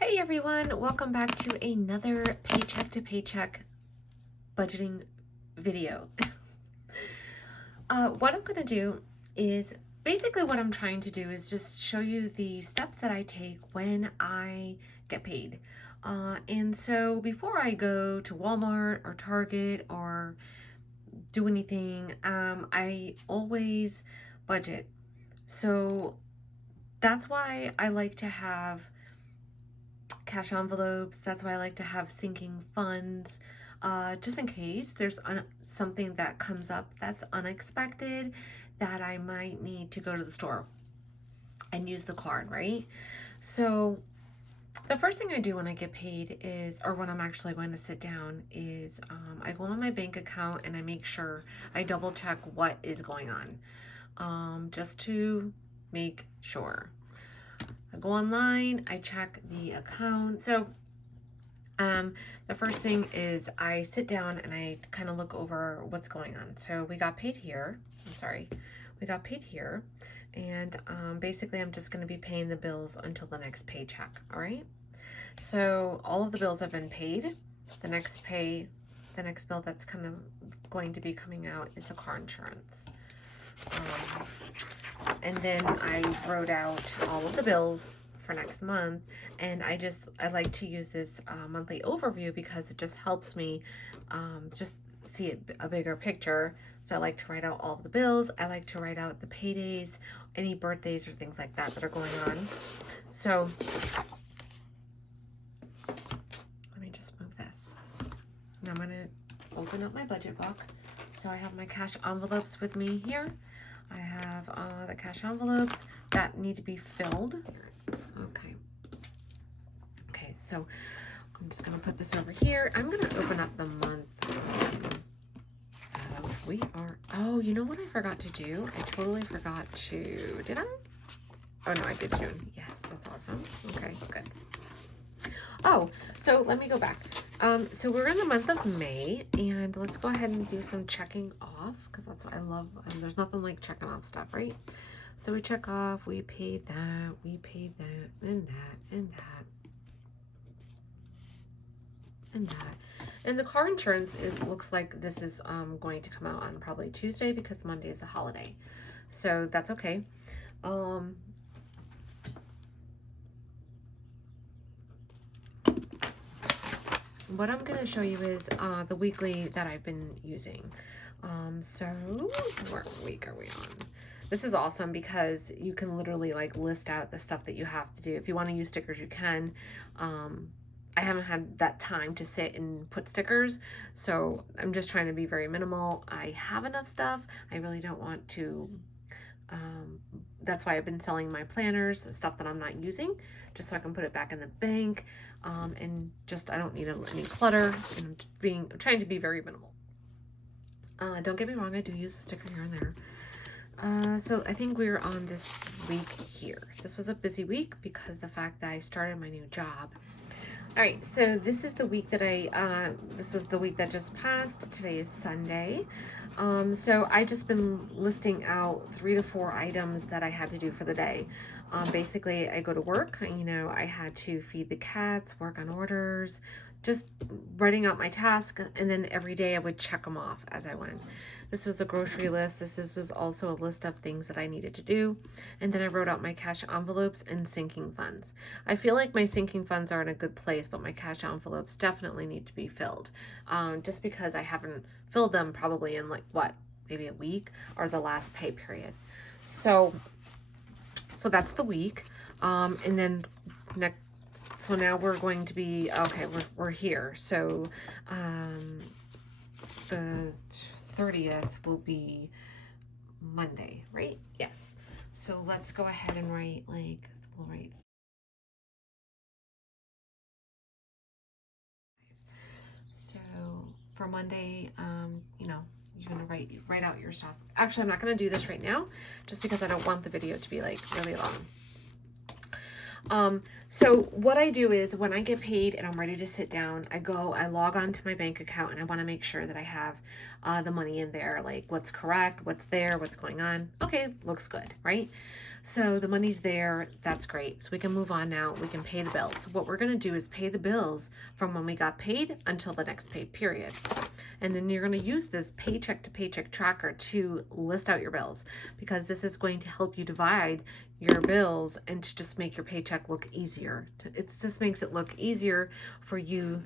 Hey everyone, welcome back to another paycheck to paycheck budgeting video. What I'm going to do is basically what I'm trying to do is just show you the steps that I take when I get paid. And so before I go to Walmart or Target or do anything, I always budget. So that's why I like to have cash envelopes. That's why I like to have sinking funds, just in case there's something that comes up that's unexpected that I might need to go to the store and use the card, right? So the first thing I do when I get paid is, or when I'm actually going to sit down, is I go on my bank account and I make sure I double check what is going on, just to make sure. I go online, I check the account. So the first thing is I sit down and I kind of look over what's going on. So we got paid here. We got paid here. And basically I'm just going to be paying the bills until the next paycheck. All right. So all of the bills have been paid. The next bill that's kind of going to be coming out is the car insurance. And then I wrote out all of the bills for next month, and I like to use this monthly overview because it just helps me just see a bigger picture. So I like to write out all of the bills. I like to write out the paydays, any birthdays or things like that that are going on. So let me just move this. Now I'm gonna open up my budget book. So I have my cash envelopes with me here. I have the cash envelopes that need to be filled. Okay, so I'm just going to put this over here. I'm going to open up the month. Oh, you know what I forgot to do? I totally forgot to, did I? Oh no, I did June. Yes, that's awesome. Okay, good. Oh, so let me go back. So we're in the month of May, and let's go ahead and do some checking off, because that's what I love. And there's nothing like checking off stuff, right? So we check off, we paid that, and that, and that, and that. And the car insurance, it looks like this is going to come out on probably Tuesday because Monday is a holiday. So that's okay. What I'm going to show you is the weekly that I've been using. So what week are we on? This is awesome because you can literally like list out the stuff that you have to do. If you want to use stickers, you can. I haven't had that time to sit and put stickers, so I'm just trying to be very minimal. I have enough stuff. I really don't want to. That's why I've been selling my planners, stuff that I'm not using, just so I can put it back in the bank. And just, I don't need any clutter, and I'm trying to be very minimal. Don't get me wrong, I do use a sticker here and there. So I think we're on this week here. This was a busy week because the fact that I started my new job. All right, so this is the week that this was the week that just passed. Today is Sunday. So I just been listing out 3 to 4 items that I had to do for the day. Basically, I go to work, I had to feed the cats, work on orders, just writing out my task, and then every day I would check them off as I went. This was a grocery list. This was also a list of things that I needed to do. And then I wrote out my cash envelopes and sinking funds. I feel like my sinking funds are in a good place, but my cash envelopes definitely need to be filled. Just because I haven't filled them probably in maybe a week or the last pay period. So that's the week. And then so now we're going to be, okay, we're here. So the 30th will be Monday, right? Yes. So let's go ahead and we'll write. So for Monday, you're gonna write out your stuff. Actually, I'm not gonna do this right now, just because I don't want the video to be really long. So what I do is when I get paid and I'm ready to sit down, I log on to my bank account and I want to make sure that I have the money in there, like what's correct, what's there, what's going on. Okay, looks good, right? So the money's there. That's great. So we can move on now. We can pay the bills. What we're going to do is pay the bills from when we got paid until the next pay period. And then you're going to use this paycheck to paycheck tracker to list out your bills, because this is going to help you divide your bills and to just make your paycheck look easier. It just makes it look easier for you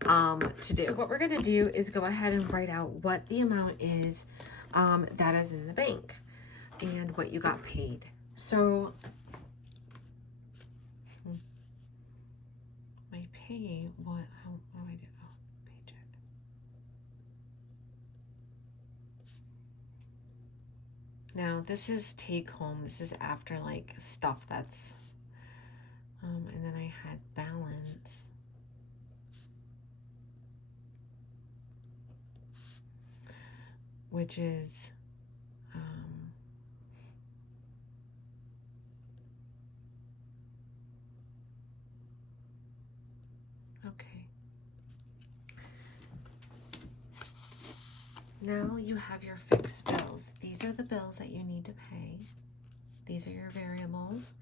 to do. So what we're going to do is go ahead and write out what the amount is that is in the bank and what you got paid. So my pay, what do I do? Oh, paycheck. Now this is take home. This is after like stuff that's, and then I had balance. Which is, okay. Now you have your fixed bills. These are the bills that you need to pay. These are your variables.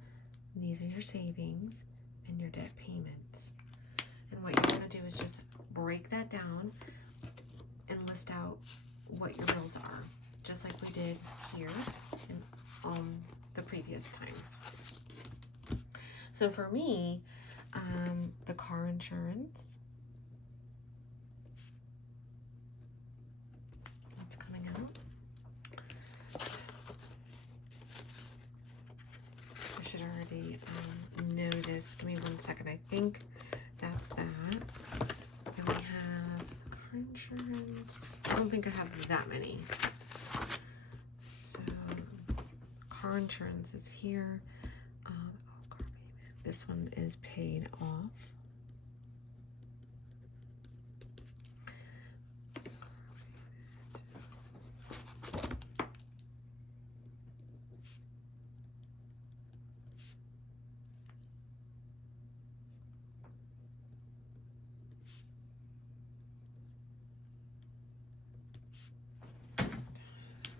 These are your savings and your debt payments. And what you're going to do is just break that down and list out what your bills are, just like we did here in the previous times. So for me, the car insurance, that's coming out. I should already know this. Give me 1 second. I think that's that. Then we have car insurance. I don't think I have that many. So car insurance is here. This one is paid off.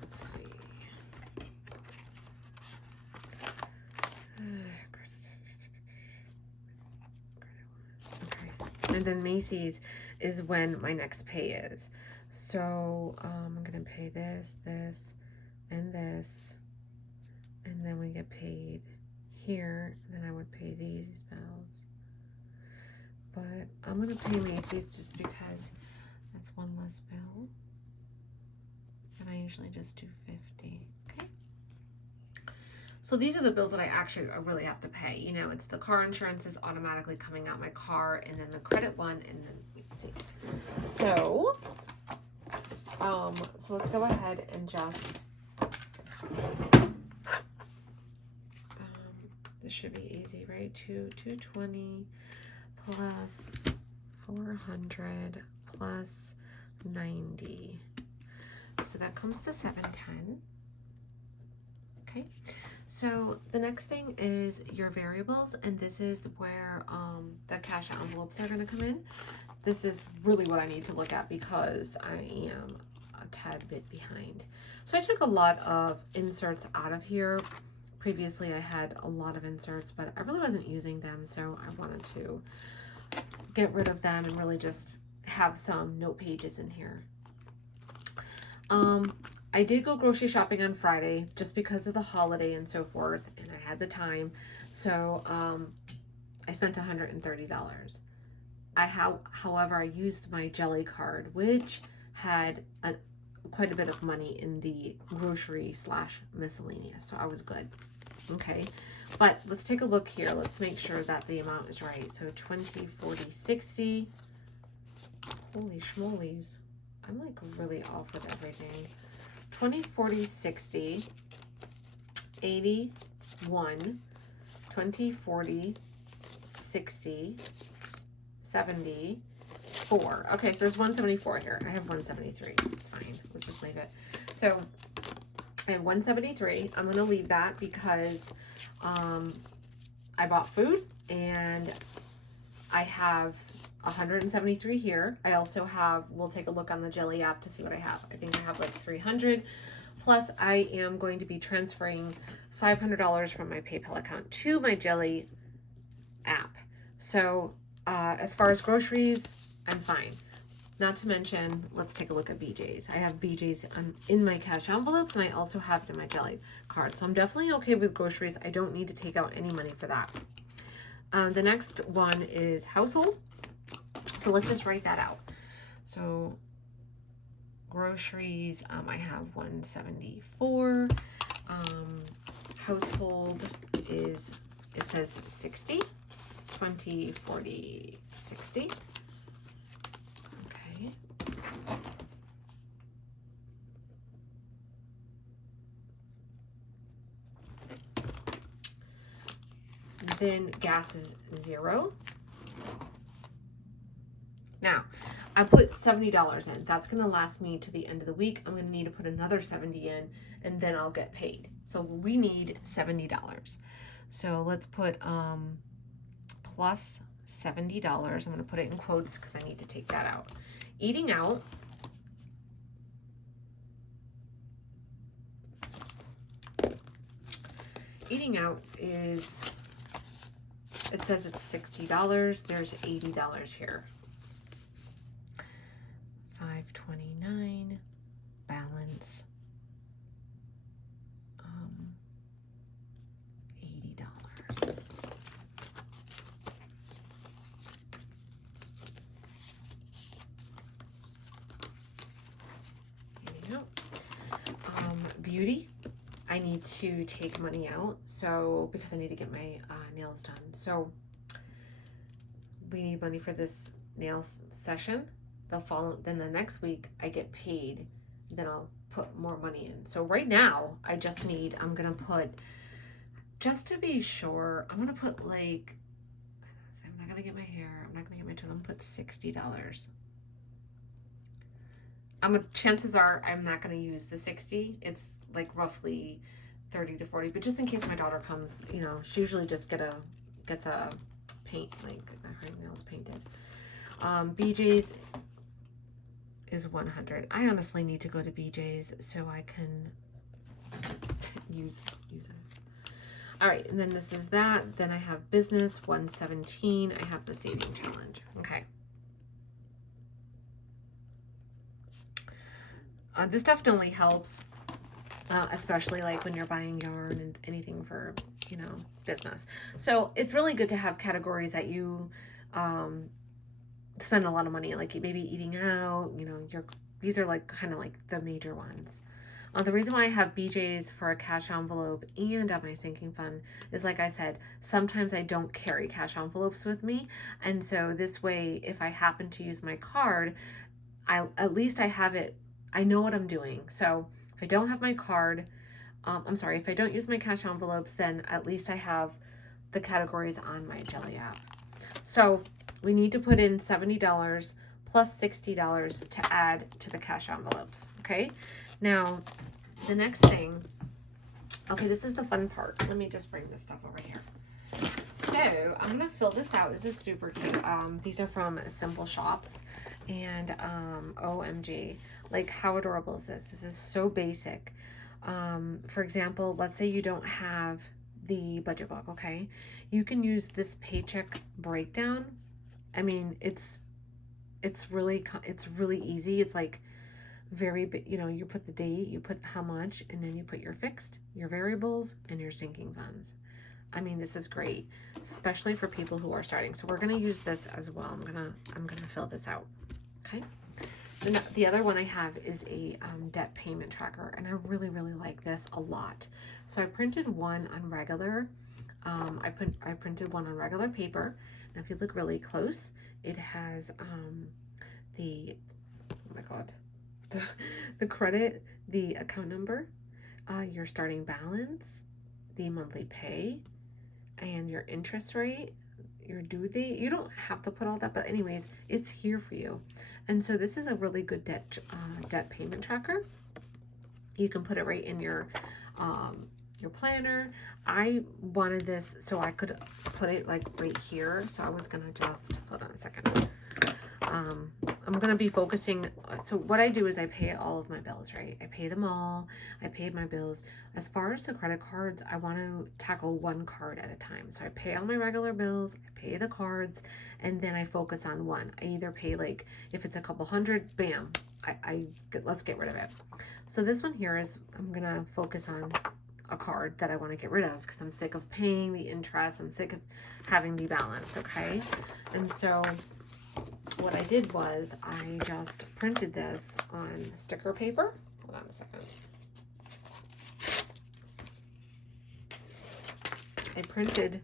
Let's see. And then Macy's is when my next pay is. So I'm gonna pay this, this, and this, and then we get paid here. Then I would pay these bills. But I'm gonna pay Macy's just because that's one less bill. And I usually just do 50. Okay. So these are the bills that I really have to pay. You know, it's the car insurance is automatically coming out my car, and then the credit one, and then Macy's. So let's go ahead and just, this should be easy, right? 220 plus 400 plus 90. So that comes to 710. Okay. So the next thing is your variables, and this is where the cash envelopes are going to come in. This is really what I need to look at because I am a tad bit behind. So I took a lot of inserts out of here. Previously I had a lot of inserts, but I really wasn't using them, so I wanted to get rid of them and really just have some note pages in here. I did go grocery shopping on Friday just because of the holiday and so forth, and I had the time. So I spent $130. However, I used my Jelly card, which had quite a bit of money in the grocery / miscellaneous, so I was good. Okay, but let's take a look here. Let's make sure that the amount is right. So 20, 40, 60. Holy schmolies. I'm like really off with everything. 20, 40, 60, 81, 20, 40, 60, 74. Okay, so there's 174 here. I have 173. It's fine. Let's just leave it. So I have 173. I'm going to leave that because I bought food, and I have 173 here. I also have, we'll take a look on the Jelly app to see what I have. I think I have like 300. Plus, I am going to be transferring $500 from my PayPal account to my Jelly app. So as far as groceries, I'm fine. Not to mention, let's take a look at BJ's. I have BJ's in my cash envelopes, and I also have it in my Jelly card. So I'm definitely okay with groceries. I don't need to take out any money for that. The next one is household. So let's just write that out. So groceries, I have 174. Household is, it says 60, 20, 40, 60. Okay. Then gas is 0. Now, I put $70 in. That's going to last me to the end of the week. I'm going to need to put another 70 in, and then I'll get paid. So we need $70. So let's put plus $70. I'm going to put it in quotes because I need to take that out. Eating out. Eating out is, it says it's $60. There's $80 here. 529 balance $80. Beauty, I need to take money out, so because I need to get my nails done. So we need money for this nails session. Then the next week I get paid, then I'll put more money in. So right now I just need, I'm gonna put, just to be sure, I'm gonna put like, I'm not gonna get my hair, I'm not gonna get my tools, I'm gonna put $60. Chances are I'm not gonna use the 60. It's like roughly 30 to 40, but just in case my daughter comes, you know, she usually just gets a paint, like her nails painted. BJ's is 100. I honestly need to go to BJ's so I can use it. All right, and then this is that. Then I have business, 117. I have the saving challenge. Okay. This definitely helps, especially like when you're buying yarn and anything for, you know, business. So it's really good to have categories that you spend a lot of money, like maybe eating out, you know, these are like kind of like the major ones. The reason why I have BJ's for a cash envelope and on my sinking fund is, like I said, sometimes I don't carry cash envelopes with me. And so this way, if I happen to use my card, at least I have it, I know what I'm doing. So if I don't have my card, if I don't use my cash envelopes, then at least I have the categories on my Jelly app. So we need to put in $70 plus $60 to add to the cash envelopes. Okay. Now, the next thing, okay, this is the fun part. Let me just bring this stuff over here. So I'm going to fill this out. This is super cute. These are from Simple Shops, and OMG, like how adorable is this? This is so basic. For example, let's say you don't have the budget book, okay? You can use this Paycheck Breakdown. I mean, it's really easy. It's like very, you know, you put the date, you put how much, and then you put your fixed, your variables, and your sinking funds. I mean, this is great, especially for people who are starting. So we're going to use this as well. I'm going to fill this out. Okay. The other one I have is a debt payment tracker, and I really, really like this a lot. So I printed one on regular, I printed one on regular paper. Now, if you look really close, it has the, oh my God, the credit, the account number, your starting balance, the monthly pay, and your interest rate, your due date. You don't have to put all that, but anyways, it's here for you. And so this is a really good debt payment tracker. You can put it right in your your planner. I wanted this so I could put it like right here. So I was gonna just, hold on a second. I'm going to be focusing. So what I do is I pay all of my bills, right? I pay them all. I paid my bills. As far as the credit cards, I want to tackle one card at a time. So I pay all my regular bills, I pay the cards, and then I focus on one. I either pay like, if it's a couple hundred, bam, let's get rid of it. So this one here is, I'm going to focus on a card that I want to get rid of because I'm sick of paying the interest. I'm sick of having the balance, okay? And so what I did was I just printed this on sticker paper. Hold on a second. I printed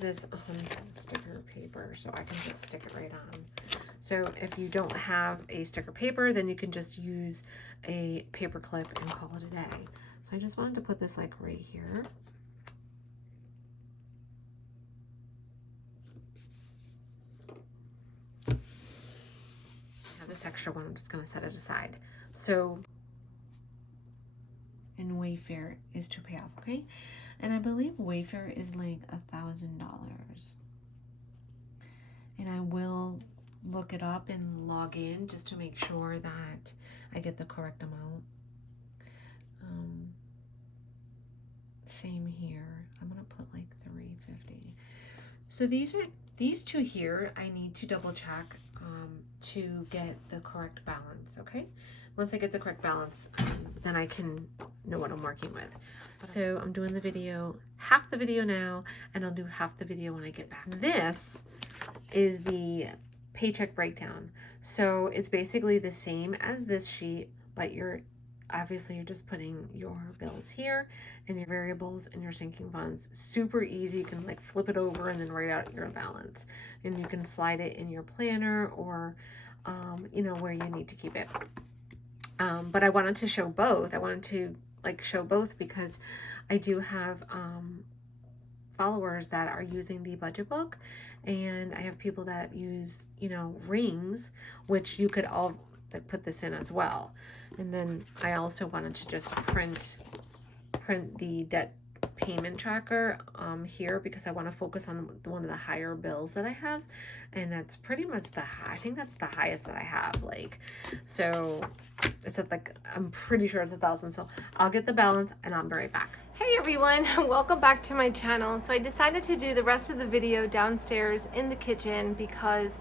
this on sticker paper so I can just stick it right on. So if you don't have a sticker paper, then you can just use a paper clip and call it a day. So I just wanted to put this like right here. This extra one, I'm just going to set it aside. So, and Wayfair is to pay off, okay? And I believe Wayfair is like $1,000. And I will look it up and log in just to make sure that I get the correct amount. Same here. I'm going to put like $3.50. So these two here, I need to double check to get the correct balance, okay? Once I get the correct balance, then I can know what I'm working with. So I'm doing the video, half the video now, and I'll do half the video when I get back. This is the Paycheck Breakdown. So it's basically the same as this sheet, but obviously you're just putting your bills here and your variables and your sinking funds. Super easy. You can like flip it over and then write out your balance, and you can slide it in your planner or you know, where you need to keep it. But I wanted to show both. I wanted to like show both because I do have followers that are using the budget book, and I have people that use, you know, rings, which you could all like put this in as well. And then I also wanted to just print the debt payment tracker here because I want to focus on one of the higher bills that I have, and that's pretty much I think that's the highest that I have. Like, so it's at like, I'm pretty sure it's 1,000. So I'll get the balance and I'll be right back. Hey everyone, welcome back to my channel. So I decided to do the rest of the video downstairs in the kitchen because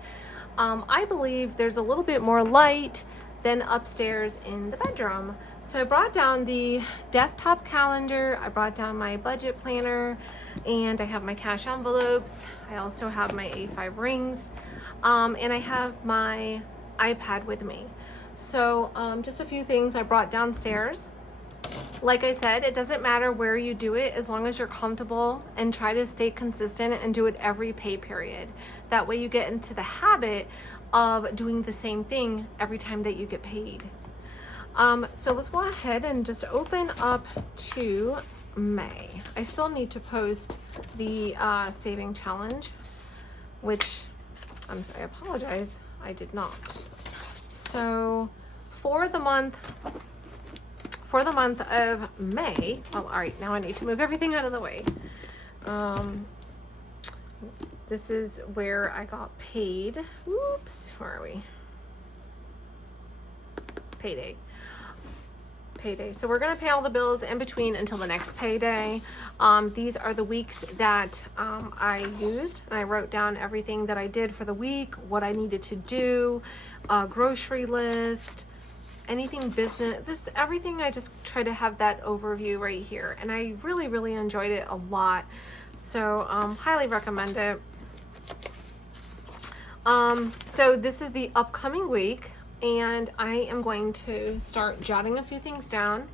I believe there's a little bit more light than upstairs in the bedroom. So I brought down the desktop calendar, I brought down my budget planner, and I have my cash envelopes. I also have my A5 rings, and I have my iPad with me. So just a few things I brought downstairs. Like I said, it doesn't matter where you do it as long as you're comfortable, and try to stay consistent and do it every pay period. That way you get into the habit of doing the same thing every time that you get paid. So let's go ahead and just open up to May. I still need to post the saving challenge, which I apologize, I did not. So for the month of May, oh, all right, now I need to move everything out of the way. This is where I got paid. Oops, where are we? Payday. So we're gonna pay all the bills in between until the next payday. These are the weeks that I used, and I wrote down everything that I did for the week, what I needed to do, grocery list, anything business, just everything. I just try to have that overview right here, and I really enjoyed it a lot. So highly recommend it. So this is the upcoming week, and I am going to start jotting a few things down.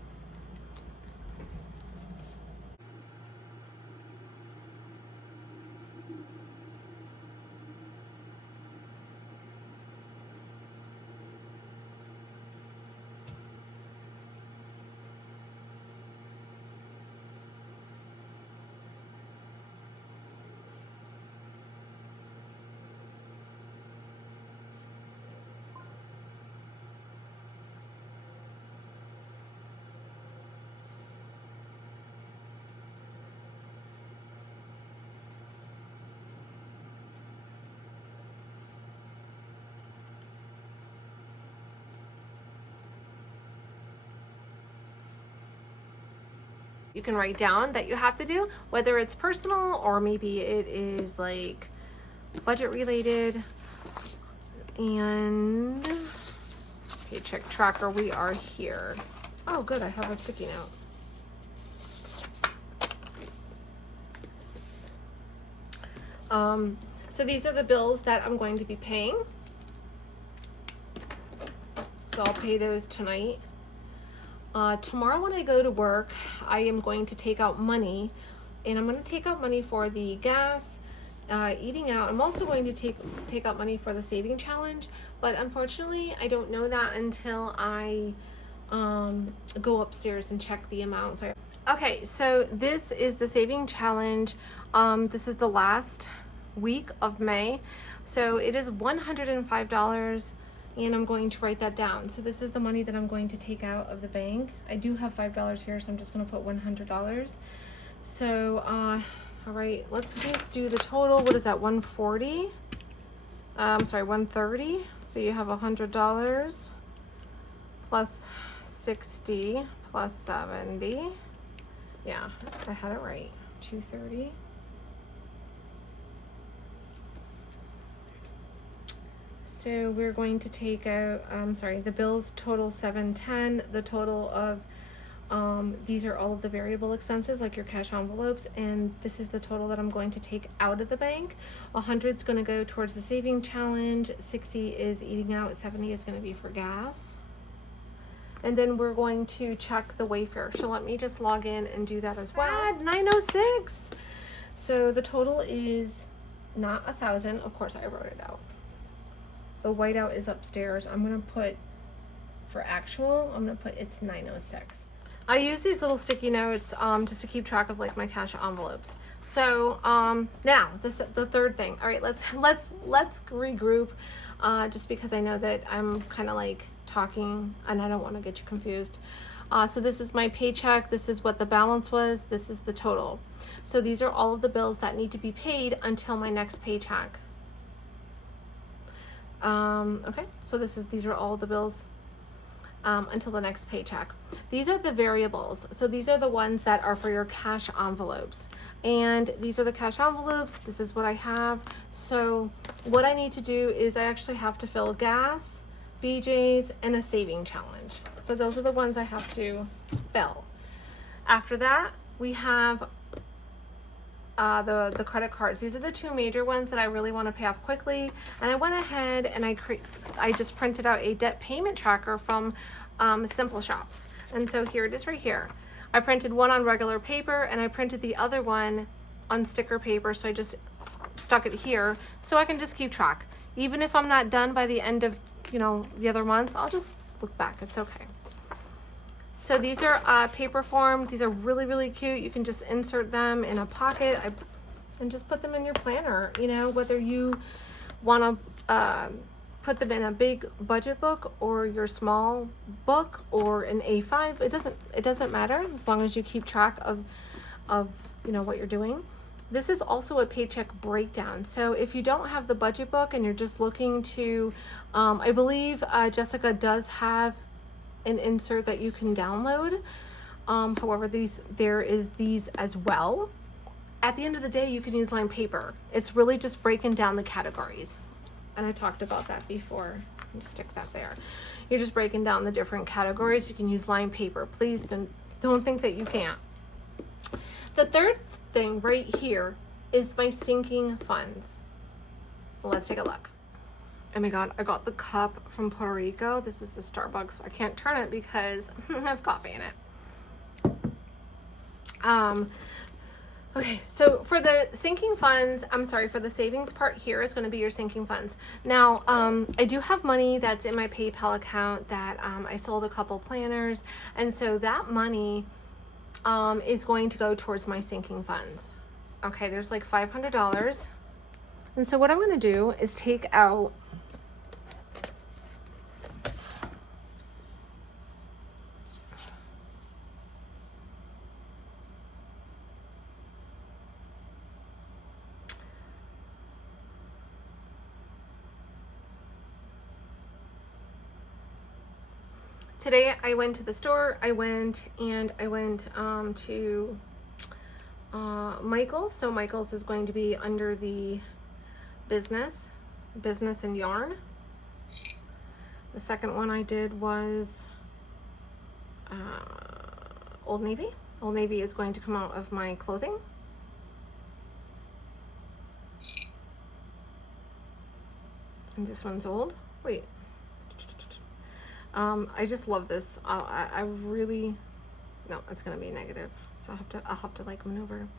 you can write down that you have to do, whether it's personal or maybe it is like budget related. And paycheck tracker, we are here. Oh, good, I have a sticky note. So these are the bills that I'm going to be paying. So I'll pay those tonight. Tomorrow when I go to work, I am going to take out money, and I'm going to take out money for the gas, eating out. I'm also going to take out money for the saving challenge, but unfortunately I don't know that until I go upstairs and check the amount. So okay, so this is the saving challenge. This is the last week of May, so it is $105, and I'm going to write that down. So this is the money that I'm going to take out of the bank. I do have $5 here, so I'm just going to put $100. So all right, let's just do the total. What is that, 140? I'm sorry, 130. So you have $100 plus 60 plus 70. Yeah, I had it right. 230. So we're going to take out, the bills total 710. The total of, these are all of the variable expenses, like your cash envelopes, and this is the total that I'm going to take out of the bank. 100 is going to go towards the saving challenge, 60 is eating out, 70 is going to be for gas. And then we're going to check the Wayfair. So let me just log in and do that as well. 906. So the total is not 1,000. Of course, I wrote it out. The whiteout is upstairs. I'm going to put, for actual, I'm going to put it's 906. I use these little sticky notes just to keep track of like my cash envelopes. So now the third thing. All right, let's regroup, just because I know that I'm kind of like talking and I don't want to get you confused. So this is my paycheck. This is what the balance was. This is the total. So these are all of the bills that need to be paid until my next paycheck. Okay, so these are all the bills until the next paycheck. These are the variables. So these are the ones that are for your cash envelopes. And these are the cash envelopes. This is what I have. So what I need to do is I actually have to fill gas, BJ's, and a saving challenge. So those are the ones I have to fill. After that, we have the credit cards. These are the two major ones that I really want to pay off quickly. And I went ahead and I just printed out a debt payment tracker from Simple Shops. And so here it is right here. I printed one on regular paper and I printed the other one on sticker paper. So I just stuck it here so I can just keep track. Even if I'm not done by the end of, the other months, I'll just look back. It's okay. So these are paper form. These are really, really cute. You can just insert them in a pocket and just put them in your planner. Whether you want to put them in a big budget book or your small book or an A5, it doesn't matter as long as you keep track of what you're doing. This is also a paycheck breakdown. So if you don't have the budget book and you're just looking to, I believe Jessica does have an insert that you can download. However, there is these as well. At the end of the day, you can use lined paper. It's really just breaking down the categories. And I talked about that before. Just stick that there. You're just breaking down the different categories. You can use lined paper. Please don't think that you can't. The third thing right here is my sinking funds. Let's take a look. Oh my God, I got the cup from Puerto Rico. This is the Starbucks. I can't turn it because I have coffee in it. Okay, so for the sinking funds, for the savings part here is going to be your sinking funds. Now, I do have money that's in my PayPal account that I sold a couple planners. And so that money is going to go towards my sinking funds. Okay, there's like $500. And so what I'm going to do is take out today I went to the store. I went to Michael's. So Michael's is going to be under the business and yarn. The second one I did was Old Navy. Old Navy is going to come out of my clothing. And this one's old. Wait. I just love this. I really, no, it's gonna be negative. So I'll have to like maneuver.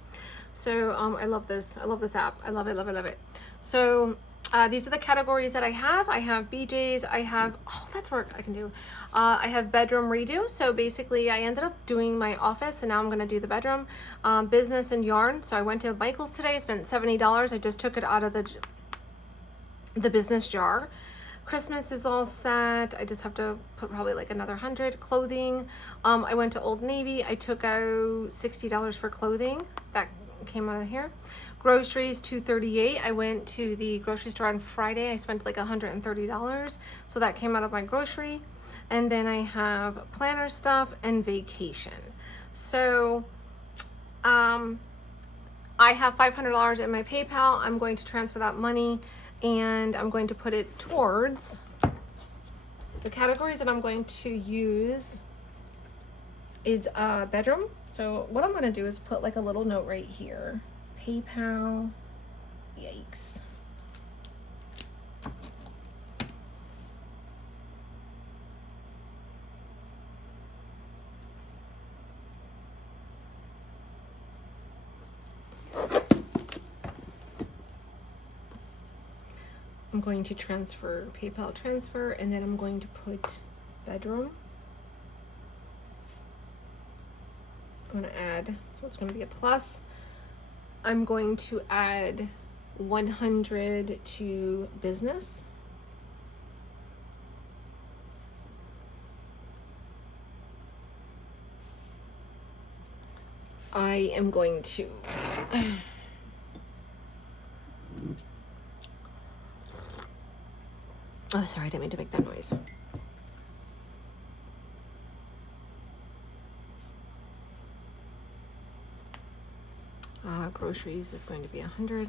So I love this. I love this app. I love it, love it, love it. So these are the categories that I have. I have BJ's. I have, oh, that's work I can do. I have bedroom redo. So basically I ended up doing my office and now I'm gonna do the bedroom. Business and yarn. So I went to Michael's today, spent $70. I just took it out of the business jar. Christmas is all set. I just have to put probably like another 100. Clothing. I went to Old Navy. I took out $60 for clothing. That came out of here. Groceries, $238. I went to the grocery store on Friday. I spent like $130. So that came out of my grocery. And then I have planner stuff and vacation. So I have $500 in my PayPal. I'm going to transfer that money and I'm going to put it towards the categories that I'm going to use is bedroom. So what I'm going to do is put like a little note right here. PayPal. Yikes. I'm going to transfer, PayPal transfer, and then I'm going to put bedroom. I'm going to add, so it's going to be a plus. I'm going to add 100 to business. I am going to oh, sorry, I didn't mean to make that noise. Groceries is going to be 100.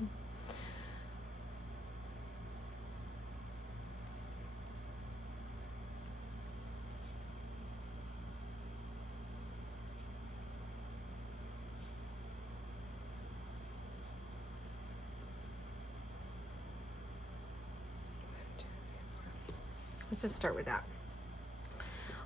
Let's just start with that.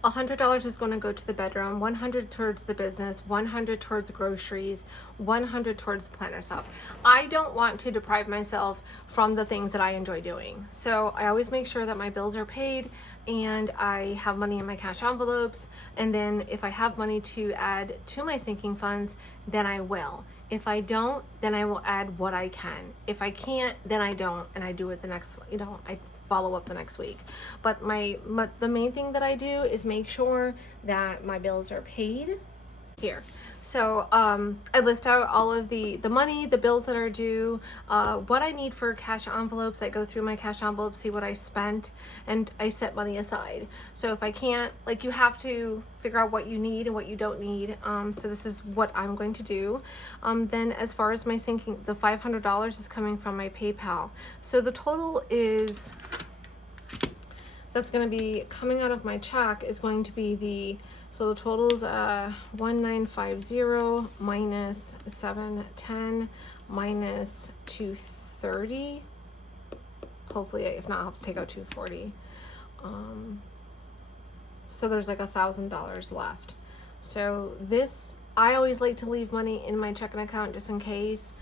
$100 is going to go to the bedroom, 100 towards the business, 100 towards groceries, 100 towards planner stuff. I don't want to deprive myself from the things that I enjoy doing. So I always make sure that my bills are paid and I have money in my cash envelopes. And then if I have money to add to my sinking funds, then I will. If I don't, then I will add what I can. If I can't, then I don't, and I do it the next, I follow up the next week. But the main thing that I do is make sure that my bills are paid here. So I list out all of the money, the bills that are due, what I need for cash envelopes. I go through my cash envelopes, see what I spent, and I set money aside. So if I can't, like, you have to figure out what you need and what you don't need. So this is what I'm going to do. Then as far as my sinking, the $500 is coming from my PayPal. So the total is, that's going to be coming out of my check is going to be so the total is 1950 minus 710 minus 230. Hopefully, if not, I'll have to take out 240. So there's like $1,000 left. So this, I always like to leave money in my checking account just in case.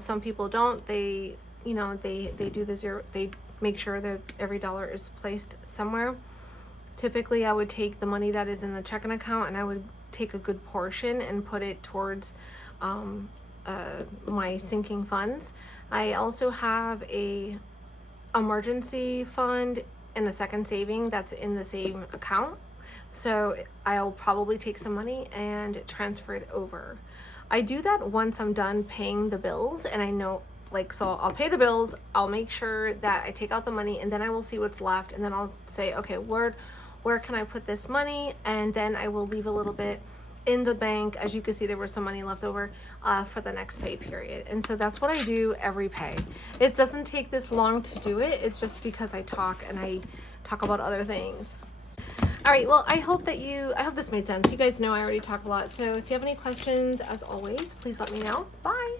Some people don't. They do the zero. They make sure that every dollar is placed somewhere. Typically, I would take the money that is in the checking account and I would take a good portion and put it towards my sinking funds. I also have a emergency fund and a second saving that's in the same account. So I'll probably take some money and transfer it over. I do that once I'm done paying the bills and I know, so I'll pay the bills, I'll make sure that I take out the money, and then I will see what's left, and then I'll say, okay, where can I put this money, and then I will leave a little bit in the bank. As you can see, there was some money left over for the next pay period. And so that's what I do every pay. It doesn't take this long to do it. It's just because I talk about other things. All right, well, I hope this made sense. You guys know I already talk a lot. So if you have any questions, as always, please let me know. Bye.